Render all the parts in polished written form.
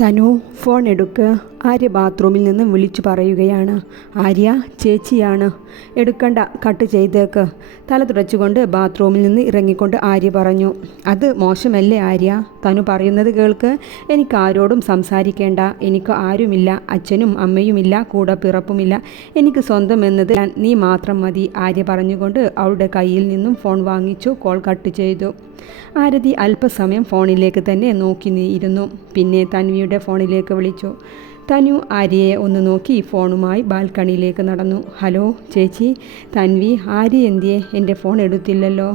തനു phone എടുക്ക്. ആര്യ ബാത്റൂമിൽ നിന്ന് വിളിച്ചു പറയുകയാണ്. ആര്യ, ചേച്ചിയാണ്. എടുക്കണ്ട, കട്ട് ചെയ്തേക്ക്. തല തുടച്ചുകൊണ്ട് ബാത്റൂമിൽ നിന്ന് ഇറങ്ങിക്കൊണ്ട് ആര്യ പറഞ്ഞു. അത് മോശമല്ലേ ആര്യ? തനു പറയുന്നത് കേൾക്ക്. എനിക്ക് ആരോടും സംസാരിക്കേണ്ട. എനിക്ക് ആരുമില്ല. അച്ഛനും അമ്മയുമില്ല, കൂടെ പിറപ്പുമില്ല. എനിക്ക് സ്വന്തം എന്നത് നീ മാത്രം മതി. ആര്യ പറഞ്ഞുകൊണ്ട് അവളുടെ കയ്യിൽ നിന്നും ഫോൺ വാങ്ങിച്ചു കോൾ കട്ട് ചെയ്തു. ആരതി അല്പസമയം ഫോണിലേക്ക് തന്നെ നോക്കി ഇരുന്നു. പിന്നെ തൻവിയുടെ ഫോണിലേക്ക് വിളിച്ചു. തനു ആര്യയെ ഒന്ന് നോക്കി ഫോണുമായി ബാൽക്കണിയിലേക്ക് നടന്നു. ഹലോ ചേച്ചി. തൻവി. ആര്യ എന്തിയെ? എൻ്റെ ഫോൺ എടുത്തില്ലല്ലോ.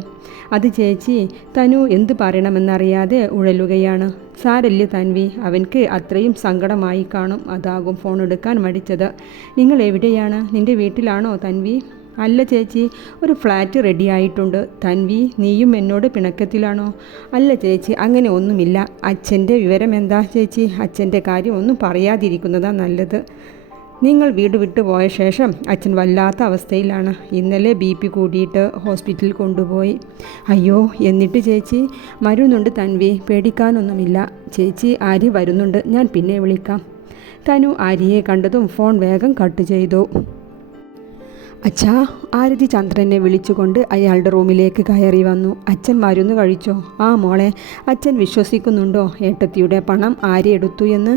അത് ചേച്ചി. തനു എന്ത് പറയണമെന്നറിയാതെ ഉഴലുകയാണ്. സാരല്ലേ തൻവി, അവൻക്ക് അത്രയും സങ്കടമായി കാണും. അതാകും ഫോൺ എടുക്കാൻ മടിച്ചത്. നിങ്ങൾ എവിടെയാണ്? നിൻ്റെ വീട്ടിലാണോ തൻവി? അല്ല ചേച്ചി, ഒരു ഫ്ലാറ്റ് റെഡി ആയിട്ടുണ്ട്. തൻവി, നീയും എന്നോട് പിണക്കത്തിലാണോ? അല്ല ചേച്ചി, അങ്ങനെ ഒന്നുമില്ല. അച്ഛൻ്റെ വിവരം എന്താ ചേച്ചി? അച്ഛൻ്റെ കാര്യം ഒന്നും പറയാതിരിക്കുന്നതാണ് നല്ലത്. നിങ്ങൾ വീട് വിട്ടു പോയ ശേഷം അച്ഛൻ വല്ലാത്ത അവസ്ഥയിലാണ്. ഇന്നലെ BP കൂടിയിട്ട് ഹോസ്പിറ്റലിൽ കൊണ്ടുപോയി. അയ്യോ, എന്നിട്ട് ചേച്ചി? മരുന്നുണ്ട് തൻവി, പേടിക്കാനൊന്നുമില്ല. ചേച്ചി, ആര്യ വരുന്നുണ്ട്, ഞാൻ പിന്നെ വിളിക്കാം. തനു ആര്യയെ കണ്ടതും ഫോൺ വേഗം കട്ട് ചെയ്തു. അച്ഛാ. ആരതി ചന്ദ്രനെ വിളിച്ചുകൊണ്ട് അയാളുടെ റൂമിലേക്ക് കയറി വന്നു. അച്ഛൻ മരുന്ന് കഴിച്ചോ? ആ മോളെ. അച്ഛൻ വിശ്വസിക്കുന്നുണ്ടോ ഏട്ടത്തിയുടെ പണം ആര്യ എടുത്തു എന്ന്?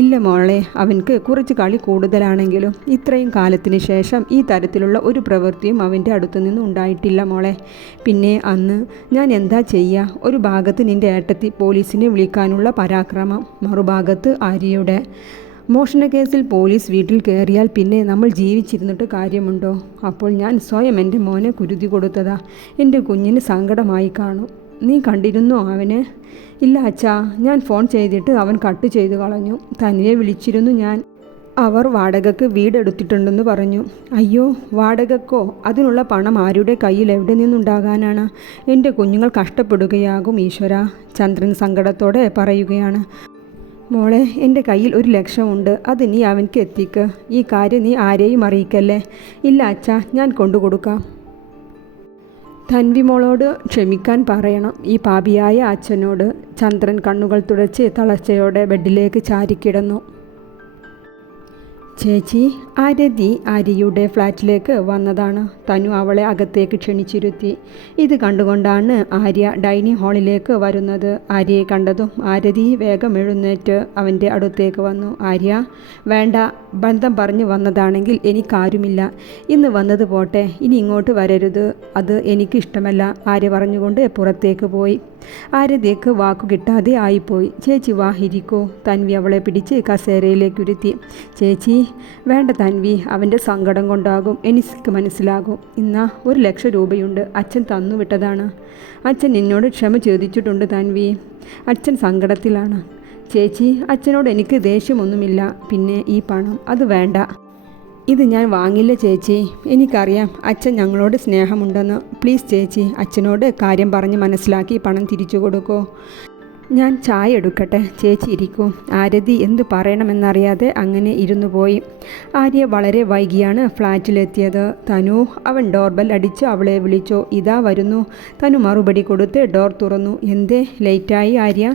ഇല്ല മോളെ, അവൻക്ക് കുറച്ച് കളി കൂടുതലാണെങ്കിലും ഇത്രയും കാലത്തിന് ശേഷം ഈ തരത്തിലുള്ള ഒരു പ്രവൃത്തിയും അവൻ്റെ അടുത്തു നിന്നും ഉണ്ടായിട്ടില്ല മോളെ. പിന്നെ അന്ന് ഞാൻ എന്താ ചെയ്യുക? ഒരു ഭാഗത്ത് നിൻ്റെ ഏട്ടത്തി പോലീസിനെ വിളിക്കാനുള്ള പരാക്രമം, മറുഭാഗത്ത് ആര്യയുടെ മോഷണക്കേസിൽ പോലീസ് വീട്ടിൽ കയറിയാൽ പിന്നെ നമ്മൾ ജീവിച്ചിരുന്നിട്ട് കാര്യമുണ്ടോ? അപ്പോൾ ഞാൻ സ്വയം എൻ്റെ മോനെ കുരുതി കൊടുത്തതാ. എൻ്റെ കുഞ്ഞിന് സങ്കടമായി കാണും. നീ കണ്ടിരുന്നോ അവനെ? ഇല്ല അച്ഛാ, ഞാൻ ഫോൺ ചെയ്തിട്ട് അവൻ കട്ട് ചെയ്തു കളഞ്ഞു. തനിയെ വിളിച്ചിരുന്നു ഞാൻ. അവർ വാടകയ്ക്ക് വീടെടുത്തിട്ടുണ്ടെന്ന് പറഞ്ഞു. അയ്യോ, വാടകയ്ക്കോ? അതിനുള്ള പണം ആരുടെ കയ്യിൽ എവിടെ നിന്നുണ്ടാകാനാണ്? എൻ്റെ കുഞ്ഞുങ്ങൾ കഷ്ടപ്പെടുകയാകും ഈശ്വര. ചന്ദ്രൻ സങ്കടത്തോടെ പറയുകയാണ്. മോളെ, എൻ്റെ കയ്യിൽ 1,00,000 ഉണ്ട്. അത് നീ അവൻക്ക് എത്തിക്ക്. ഈ കാര്യം നീ ആരെയും അറിയിക്കല്ലേ. ഇല്ല അച്ഛാ, ഞാൻ കൊണ്ടുകൊടുക്കാം. തൻവി മോളോട് ക്ഷമിക്കാൻ പറയണം, ഈ പാപിയായ അച്ഛനോട്. ചന്ദ്രൻ കണ്ണുകൾ തുടച്ച് തളർച്ചയോടെ ബെഡിലേക്ക് ചാരിക്കിടന്നു. ചേച്ചി. ആരതി ആര്യയുടെ ഫ്ലാറ്റിലേക്ക് വന്നതാണ്. തനു അവളെ അകത്തേക്ക് ക്ഷണിച്ചിരുത്തി. ഇത് കണ്ടുകൊണ്ടാണ് ആര്യ ഡൈനിങ് ഹാളിലേക്ക് വരുന്നത്. ആര്യയെ കണ്ടതും ആരതി വേഗം എഴുന്നേറ്റ് അവൻ്റെ അടുത്തേക്ക് വന്നു. ആര്യ, വേണ്ട. ബന്ധം പറഞ്ഞു വന്നതാണെങ്കിൽ എനിക്കാരുമില്ല. ഇന്ന് വന്നത് പോട്ടെ, ഇനി ഇങ്ങോട്ട് വരരുത്. അത് എനിക്കിഷ്ടമല്ല. ആര്യ പറഞ്ഞുകൊണ്ട് പുറത്തേക്ക് പോയി. ആരതിക്ക് വാക്കു കിട്ടാതെ ആയിപ്പോയി. ചേച്ചി വാ, ഇരിക്കൂ. തൻവി അവളെ പിടിച്ച് കസേരയിലേക്കുരുത്തി. ചേച്ചി. വേണ്ട തൻവി, അവൻ്റെ സങ്കടം കൊണ്ടാകും. എനിക്ക് മനസ്സിലാകും. ഇന്നാ 1,00,000 രൂപയുണ്ട്. അച്ഛൻ തന്നുവിട്ടതാണ്. അച്ഛൻ എന്നോട് ക്ഷമ ചോദിച്ചിട്ടുണ്ട് തൻവി. അച്ഛൻ സങ്കടത്തിലാണ്. ചേച്ചി, അച്ഛനോട് എനിക്ക് ദേഷ്യമൊന്നുമില്ല. പിന്നെ ഈ പണം, അത് വേണ്ട. ഇത് ഞാൻ വാങ്ങില്ല ചേച്ചി. എനിക്കറിയാം അച്ഛൻ ഞങ്ങളോട് സ്നേഹമുണ്ടെന്ന്. പ്ലീസ് ചേച്ചി, അച്ഛനോട് കാര്യം പറഞ്ഞ് മനസ്സിലാക്കി പണം തിരിച്ചു കൊടുക്കൂ. ഞാൻ ചായ എടുക്കട്ടെ, ചേച്ചി ഇരിക്കൂ. ആരതി എന്തു പറയണമെന്നറിയാതെ അങ്ങനെ ഇരുന്നു പോയി. ആര്യ വളരെ വൈകിയാണ് ഫ്ലാറ്റിലെത്തിയത്. തനു. അവൻ ഡോർബെൽ അടിച്ച് അവളെ വിളിച്ചു. ഇതാ വരുന്നു. തനു മറുപടി കൊടുത്ത് ഡോർ തുറന്നു. എന്തേ ലേറ്റായി ആര്യ?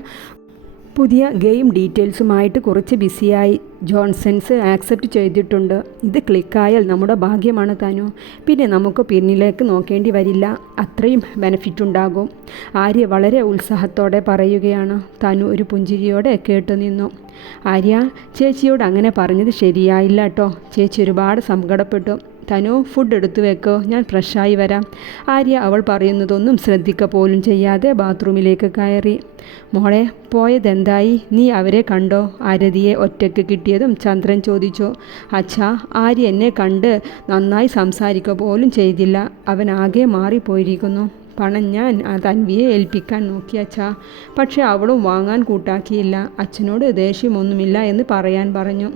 പുതിയ ഗെയിം ഡീറ്റെയിൽസുമായിട്ട് കുറച്ച് ബിസിയായി. ജോൺസൺസ് ആക്സെപ്റ്റ് ചെയ്തിട്ടുണ്ട്. ഇത് ക്ലിക്കായാൽ നമ്മുടെ ഭാഗ്യമാണ് തനു. പിന്നെ നമുക്ക് പിന്നിലേക്ക് നോക്കേണ്ടി വരില്ല. അത്രയും ബെനഫിറ്റ് ഉണ്ടാകും. ആര്യ വളരെ ഉത്സാഹത്തോടെ പറയുകയാണ്. തനു ഒരു പുഞ്ചിരിയോടെ കേട്ടു നിന്നു. ആര്യ, ചേച്ചിയോട് അങ്ങനെ പറഞ്ഞത് ശരിയായില്ല കേട്ടോ. ചേച്ചി ഒരുപാട് സങ്കടപ്പെട്ടു. തനു, ഫുഡ് എടുത്തു വെക്കോ, ഞാൻ ഫ്രഷായി വരാം. ആര്യ അവൾ പറയുന്നതൊന്നും ശ്രദ്ധിക്കുക പോലും ചെയ്യാതെ ബാത്റൂമിലേക്ക് കയറി. മോളെ, പോയതെന്തായി? നീ അവരെ കണ്ടോ? ആരതിയെ ഒറ്റയ്ക്ക് കിട്ടിയതും ചന്ദ്രൻ ചോദിച്ചു. അച്ഛാ, ആര്യ എന്നെ കണ്ട് നന്നായി സംസാരിക്കുക പോലും ചെയ്തില്ല. അവൻ ആകെ മാറിപ്പോയിരിക്കുന്നു. പണം ഞാൻ തൻവിയെ ഏൽപ്പിക്കാൻ നോക്കി അച്ഛാ. പക്ഷെ അവളും വാങ്ങാൻ കൂട്ടാക്കിയില്ല. അച്ഛനോട് ദേഷ്യമൊന്നുമില്ല എന്ന് പറയാൻ പറഞ്ഞു.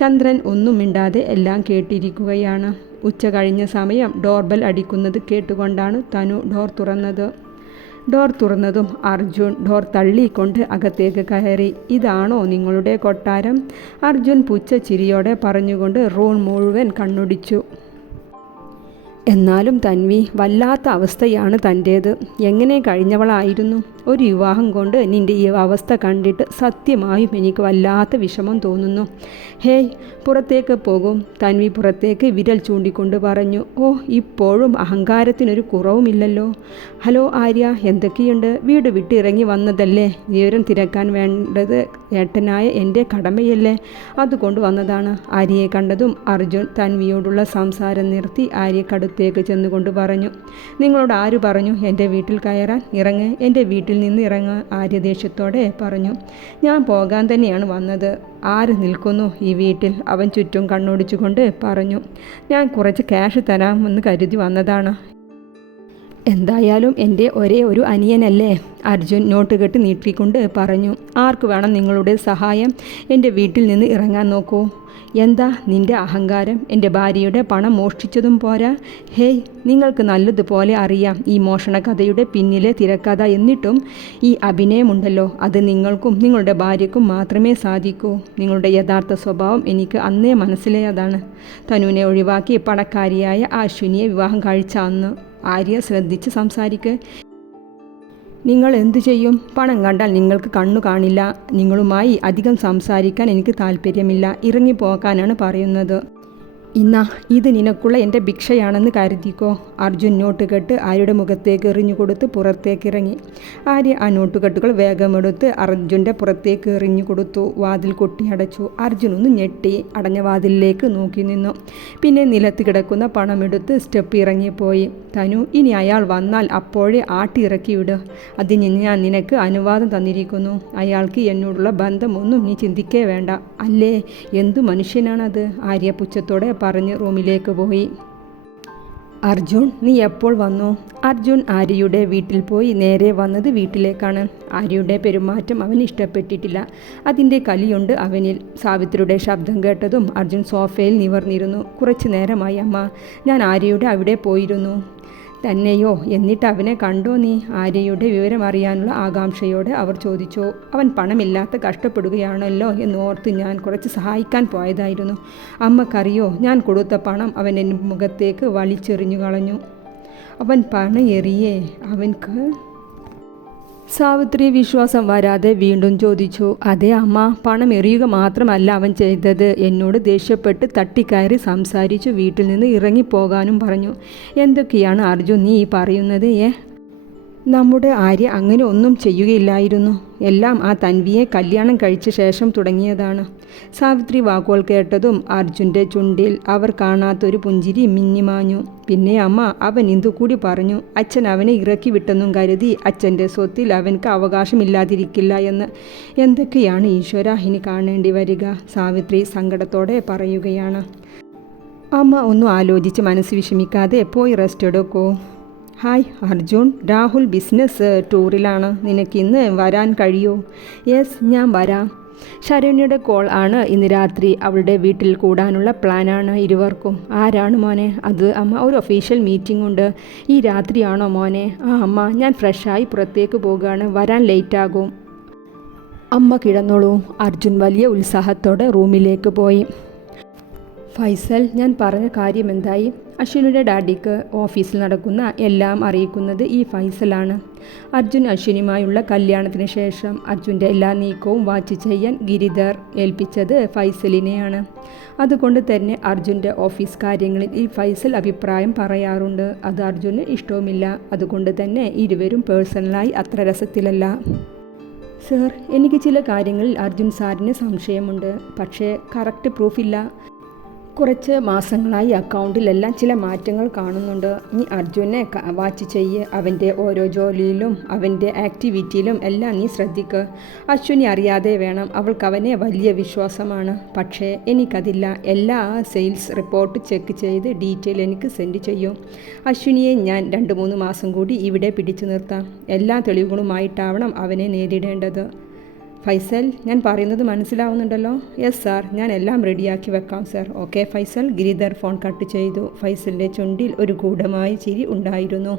ചന്ദ്രൻ ഒന്നും മിണ്ടാതെ എല്ലാം കേട്ടിരിക്കുകയാണ്. ഉച്ച കഴിഞ്ഞ സമയം ഡോർബെൽ അടിക്കുന്നത് കേട്ടുകൊണ്ടാണ് തനു ഡോർ തുറന്നത്. ഡോർ തുറന്നതും അർജുൻ ഡോർ തള്ളിക്കൊണ്ട് അകത്തേക്ക് കയറി. ഇതാണോ നിങ്ങളുടെ കൊട്ടാരം? അർജുൻ പുച്ഛ ചിരിയോടെ പറഞ്ഞുകൊണ്ട് റൂം മുഴുവൻ കണ്ണൊടിച്ചു. എന്നാലും തൻവി വല്ലാത്ത അവസ്ഥയാണ് തൻ്റേത്. എങ്ങനെ കഴിഞ്ഞവളായിരുന്നു. ഒരു വിവാഹം കൊണ്ട് നിൻ്റെ ഈ അവസ്ഥ കണ്ടിട്ട് സത്യമായും എനിക്ക് വല്ലാത്ത വിഷമം തോന്നുന്നു. ഹേയ്, പുറത്തേക്ക് പോകും. തൻവി പുറത്തേക്ക് വിരൽ ചൂണ്ടിക്കൊണ്ട് പറഞ്ഞു. ഓ, ഇപ്പോഴും അഹങ്കാരത്തിനൊരു കുറവുമില്ലല്ലോ. ഹലോ ആര്യ, എന്തൊക്കെയുണ്ട്? വീട് വിട്ട് ഇറങ്ങി വന്നതല്ലേ? വിവരം തിരക്കാൻ വേണ്ടത് ഏട്ടനായ എൻ്റെ കടമയല്ലേ? അതുകൊണ്ട് വന്നതാണ്. ആര്യയെ കണ്ടതും അർജുൻ തൻവിയോടുള്ള സംസാരം നിർത്തി ആര്യക്കടുത്തേക്ക് ചെന്നുകൊണ്ട് പറഞ്ഞു. നിങ്ങളോട് ആര് പറഞ്ഞു എൻ്റെ വീട്ടിൽ കയറാൻ? ഇറങ്ങ്, എൻ്റെ വീട്ടിൽ നിന്ന് ഇറങ്ങാൻ ആര്യ ദേഷ്യത്തോടെ പറഞ്ഞു. ഞാൻ പോകാൻ തന്നെയാണ് വന്നത്. ആര് നിൽക്കുന്നു ഈ വീട്ടിൽ? അവൻ ചുറ്റും കണ്ണോടിച്ചുകൊണ്ട് പറഞ്ഞു. ഞാൻ കുറച്ച് ക്യാഷ് തരാമെന്ന് കരുതി വന്നതാണ്. എന്തായാലും എൻ്റെ ഒരേ ഒരു അനിയനല്ലേ? അർജുൻ നോട്ട് കെട്ട് നീട്ടിക്കൊണ്ട് പറഞ്ഞു. ആർക്ക് വേണം നിങ്ങളുടെ സഹായം? എൻ്റെ വീട്ടിൽ നിന്ന് ഇറങ്ങാൻ നോക്കൂ. എന്താ നിൻ്റെ അഹങ്കാരം? എൻ്റെ ഭാര്യയുടെ പണം മോഷ്ടിച്ചതും പോരാ. ഹേയ്, നിങ്ങൾക്ക് നല്ലതുപോലെ അറിയാം ഈ മോഷണ കഥയുടെ പിന്നിലെ തിരക്കഥ. എന്നിട്ടും ഈ അഭിനയമുണ്ടല്ലോ, അത് നിങ്ങൾക്കും നിങ്ങളുടെ ഭാര്യയ്ക്കും മാത്രമേ സാധിക്കൂ. നിങ്ങളുടെ യഥാർത്ഥ സ്വഭാവം എനിക്ക് അന്നേ മനസ്സിലായതാണ്. തനുവിനെ ഒഴിവാക്കി പണക്കാരിയായ അശ്വിനിയെ വിവാഹം കഴിച്ച അന്ന്. ആര്യ ശ്രദ്ധിച്ച് സംസാരിക്ക്. നിങ്ങൾ എന്തു ചെയ്യും? പണം കണ്ടാൽ നിങ്ങൾക്ക് കണ്ണു കാണില്ല. നിങ്ങളുമായി അധികം സംസാരിക്കാൻ എനിക്ക് താല്പര്യമില്ല. ഇറങ്ങിപ്പോക്കാനാണ് പറയുന്നത്. ഇന്നാ ഇത് നിനക്കുള്ള എൻ്റെ ഭിക്ഷയാണെന്ന് കരുതിക്കോ. അർജുൻ നോട്ടുകെട്ട് ആര്യയുടെ മുഖത്തേക്ക് എറിഞ്ഞു കൊടുത്ത് പുറത്തേക്ക് ഇറങ്ങി. ആര്യ ആ നോട്ടുകെട്ടുകൾ വേഗമെടുത്ത് അർജുൻ്റെ പുറത്തേക്ക് എറിഞ്ഞു കൊടുത്തു. വാതിൽ കൊട്ടിയടച്ചു. അർജുൻ ഒന്ന് ഞെട്ടി അടഞ്ഞ വാതിലിലേക്ക് നോക്കി നിന്നു. പിന്നെ നിലത്ത് കിടക്കുന്ന പണമെടുത്ത് സ്റ്റെപ്പ് ഇറങ്ങിപ്പോയി. തനു, ഇനി അയാൾ വന്നാൽ അപ്പോഴേ ആട്ടിയിറക്കി വിട്. അതിന് ഞാൻ നിനക്ക് അനുവാദം തന്നിരിക്കുന്നു. അയാൾക്ക് എന്നോടുള്ള ബന്ധമൊന്നും നീ ചിന്തിക്കേ വേണ്ട. അല്ലേ, എന്തു മനുഷ്യനാണത്? ആര്യ പുച്ഛത്തോടെ പറഞ്ഞ് റൂമിലേക്ക് പോയി. അർജുൻ, നീ എപ്പോൾ വന്നു? അർജുൻ ആര്യയുടെ വീട്ടിൽ പോയി നേരെ വന്നത് വീട്ടിലേക്കാണ്. ആര്യയുടെ പെരുമാറ്റം അവന് ഇഷ്ടപ്പെട്ടിട്ടില്ല. അതിൻ്റെ കലിയുണ്ട് അവനിൽ. സാവിത്രിയുടെ ശബ്ദം കേട്ടതും അർജുൻ സോഫയിൽ നിവർന്നിരുന്നു. കുറച്ചു നേരമായി അമ്മ, ഞാൻ ആര്യയുടെ അവിടെ പോയിരുന്നു. തന്നെയോ? എന്നിട്ട് അവനെ കണ്ടോ നീ? ആര്യയുടെ വിവരം അറിയാനുള്ള ആകാംക്ഷയോടെ അവർ ചോദിച്ചു. അവൻ പണമില്ലാത്ത കഷ്ടപ്പെടുകയാണല്ലോ എന്നോർത്ത് ഞാൻ കുറച്ച് സഹായിക്കാൻ പോയതായിരുന്നു. അമ്മക്കറിയോ, ഞാൻ കൊടുത്ത പണം അവൻ എൻ്റെ മുഖത്തേക്ക് വലിച്ചെറിഞ്ഞു കളഞ്ഞു. അവൻ പണം എറിയേ? അവൻക്ക് സാവിത്രി വിശ്വാസം വരാതെ വീണ്ടും ചോദിച്ചു. അതെ അമ്മ, പണം എറിയുക മാത്രമല്ല അവൻ ചെയ്തത്. എന്നോട് ദേഷ്യപ്പെട്ട് തട്ടിക്കയറി സംസാരിച്ചു വീട്ടിൽ നിന്ന് ഇറങ്ങിപ്പോകാനും പറഞ്ഞു. എന്തൊക്കെയാണ് അർജുൻ നീ പറയുന്നത്? നമ്മുടെ ആര്യ അങ്ങനെ ഒന്നും ചെയ്യുകയില്ലായിരുന്നു. എല്ലാം ആ തൻവിയെ കല്യാണം കഴിച്ച ശേഷം തുടങ്ങിയതാണ്. സാവിത്രി വാക്കുകൾ കേട്ടതും അർജുൻ്റെ ചുണ്ടിൽ അവർ കാണാത്തൊരു പുഞ്ചിരി മിന്നിമാഞ്ഞു. പിന്നെ അമ്മ, അവൻ ഇതുകൂടി പറഞ്ഞു. അച്ഛൻ അവനെ ഇറക്കി വിട്ടെന്നും കരുതി അച്ഛൻ്റെ സ്വത്തിൽ അവൻക്ക് അവകാശമില്ലാതിരിക്കില്ല എന്ന്. എന്തൊക്കെയാണ് ഈശ്വര ഇനി കാണേണ്ടി വരിക? സാവിത്രി സങ്കടത്തോടെ പറയുകയാണ്. അമ്മ ഒന്നും ആലോചിച്ച് മനസ്സ് വിഷമിക്കാതെ പോയി റെസ്റ്റ് എടുക്കൂ. ഹായ് അർജുൻ, രാഹുൽ ബിസിനസ് ടൂറിലാണ്. നിനക്കിന്ന് വരാൻ കഴിയുമോ? യെസ്, ഞാൻ വരാം. ശരണ്യയുടെ കോൾ ആണ്. ഇന്ന് രാത്രി അവളുടെ വീട്ടിൽ കൂടാനുള്ള പ്ലാനാണ് ഇരുവർക്കും. ആരാണ് മോനെ? അത് അമ്മ, ഒരു ഒഫീഷ്യൽ മീറ്റിംഗ് ഉണ്ട്. ഈ രാത്രിയാണോ മോനെ? ആ അമ്മ, ഞാൻ ഫ്രഷായി പുറത്തേക്ക് പോകുകയാണ്. വരാൻ ലേറ്റാകും. അമ്മ കിടന്നോളൂ. അർജുൻ വലിയ ഉത്സാഹത്തോടെ റൂമിലേക്ക് പോയി. ഫൈസൽ, ഞാൻ പറഞ്ഞ കാര്യം എന്തായി? അശ്വിനിയുടെ ഡാഡിക്ക് ഓഫീസിൽ നടക്കുന്ന എല്ലാം അറിയിക്കുന്നത് ഈ ഫൈസലാണ്. അർജുൻ അശ്വിനിയുമായുള്ള കല്യാണത്തിന് ശേഷം അർജുൻ്റെ എല്ലാ നീക്കവും വാച്ച് ചെയ്യാൻ ഗിരിധർ ഏൽപ്പിച്ചത് ഫൈസലിനെയാണ്. അതുകൊണ്ട് തന്നെ അർജുൻ്റെ ഓഫീസ് കാര്യങ്ങളിൽ ഈ ഫൈസൽ അഭിപ്രായം പറയാറുണ്ട്. അത് അർജുന് ഇഷ്ടവുമില്ല. അതുകൊണ്ട് തന്നെ ഇരുവരും പേഴ്സണലായി അത്ര രസത്തിലല്ല. സർ, എനിക്ക് ചില കാര്യങ്ങളിൽ അർജുൻ സാറിന് സംശയമുണ്ട്. പക്ഷേ കറക്റ്റ് പ്രൂഫില്ല. കുറച്ച് മാസങ്ങളായി അക്കൗണ്ടിലെല്ലാം ചില മാറ്റങ്ങൾ കാണുന്നുണ്ട്. നീ അർജുനെ വാച്ച് ചെയ്യ്. അവൻ്റെ ഓരോ ജോലിയിലും അവൻ്റെ ആക്ടിവിറ്റിയിലും എല്ലാം നീ ശ്രദ്ധിക്കുക. അശ്വിനി അറിയാതെ വേണം. അവൾക്ക് അവനെ വലിയ വിശ്വാസമാണ്. പക്ഷേ എനിക്കതില്ല. എല്ലാ സെയിൽസ് റിപ്പോർട്ട് ചെക്ക് ചെയ്ത് ഡീറ്റെയിൽ എനിക്ക് സെൻഡ് ചെയ്യും. അശ്വിനിയെ ഞാൻ 2-3 മാസം കൂടി ഇവിടെ പിടിച്ചു നിർത്താം. എല്ലാ തെളിവുകളുമായിട്ടാവണം അവനെ നേരിടേണ്ടത്. ഫൈസൽ, ഞാൻ പറയുന്നത് മനസ്സിലാവുന്നുണ്ടല്ലോ? യെസ് സാർ, ഞാൻ എല്ലാം റെഡിയാക്കി വെക്കാം sir. Okay Faisal. Giridhar phone cut ചെയ്തു. ഫൈസലിൻ്റെ ചുണ്ടിൽ ഒരു ഗൂഢമായ ചിരി ഉണ്ടായിരുന്നു.